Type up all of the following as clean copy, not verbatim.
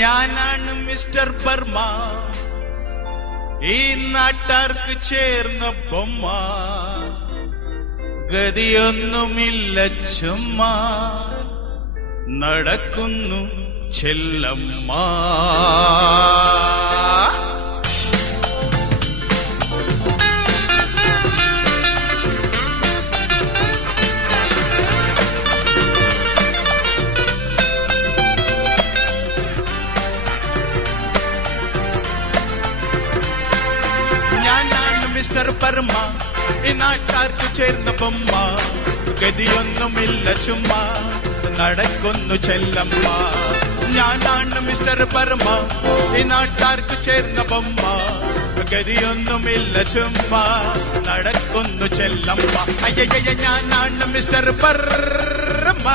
ഞാനാണ് mister Burma, ഈ നാട്ടാർക്ക് ചേർന്ന ബൊമ്മ. ഗതിയൊന്നുമില്ല ചുമ്മാ നടക്കുന്നു ചെല്ലമ്മ. ഞാനാണ് മിസ്റ്റർ ബർമ, ഈ നാട്ടാർക്ക് ചേർന്ന ബൊമ്മ. ഗതിയൊന്നുമില്ല ചുമ്മാ നടക്കുന്നു ചെല്ലമ്മ. ഞാനാണ് മിസ്റ്റർ ബർമ, ഈ നാട്ടാർക്ക് ചേർന്ന ബൊമ്മ. ഗതിയൊന്നുമില്ല ചുമ്മാ നടക്കുന്നു ചെല്ലമ്മ. അയ്യയ്യ ഞാനാണ് മിസ്റ്റർ ബർമ.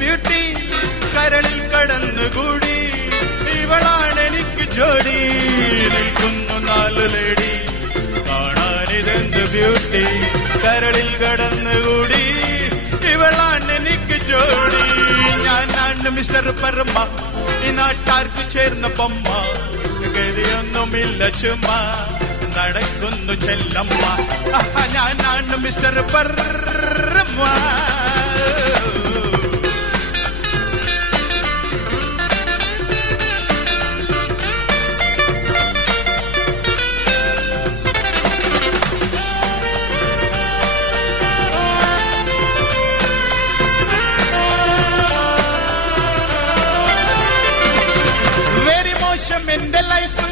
ബ്യൂട്ടി കരളിൽ കടന്നുകൂടി, ഇവളാണെനിക്ക് ജോഡി. നിൽക്കുന്നു 4 ലേഡി, കാണാനിതെന്ത് ബ്യൂട്ടി. കരളിൽ കടന്നുകൂടി, ഇവളാണെനിക്ക് ജോഡി. ഞാനാണ് മിസ്റ്റർ ബർമ, ഈ നാട്ടാർക്ക് ചേർന്ന ബൊമ്മ. ഗതിയൊന്നുമില്ല ചുമ്മാ നടക്കുന്നു ചെല്ലമ്മ. ഞാനാണ് മിസ്റ്റർ ബർമ. എന്റെ ലൈഫ്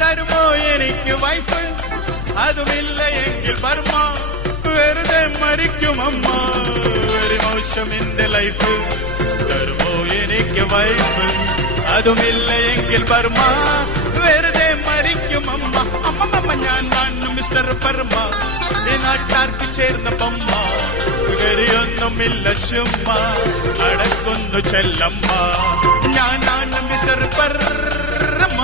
തരുമോ എനിക്ക് വൈഫ്? അതുമില്ല എങ്കിൽ ബർമ വെറുതെ മരിക്കുമമ്മ. ഒരു മോശം എന്റെ ലൈഫ് തരുമോ എനിക്ക് വൈഫ്? അതുമില്ല എങ്കിൽ ബർമ വെറുതെ മരിക്കുമമ്മ. അമ്മമ്മ ഞാനാണ് മിസ്റ്റർ ബർമ, ഈ നാട്ടാർക്ക് ചേർന്ന ബൊമ്മ. ഗതിയൊന്നുമില്ല ചുമ്മാ നടക്കുന്നു ചെല്ലമ്മ. ഞാനാണ് മിസ്റ്റർ ബർമ.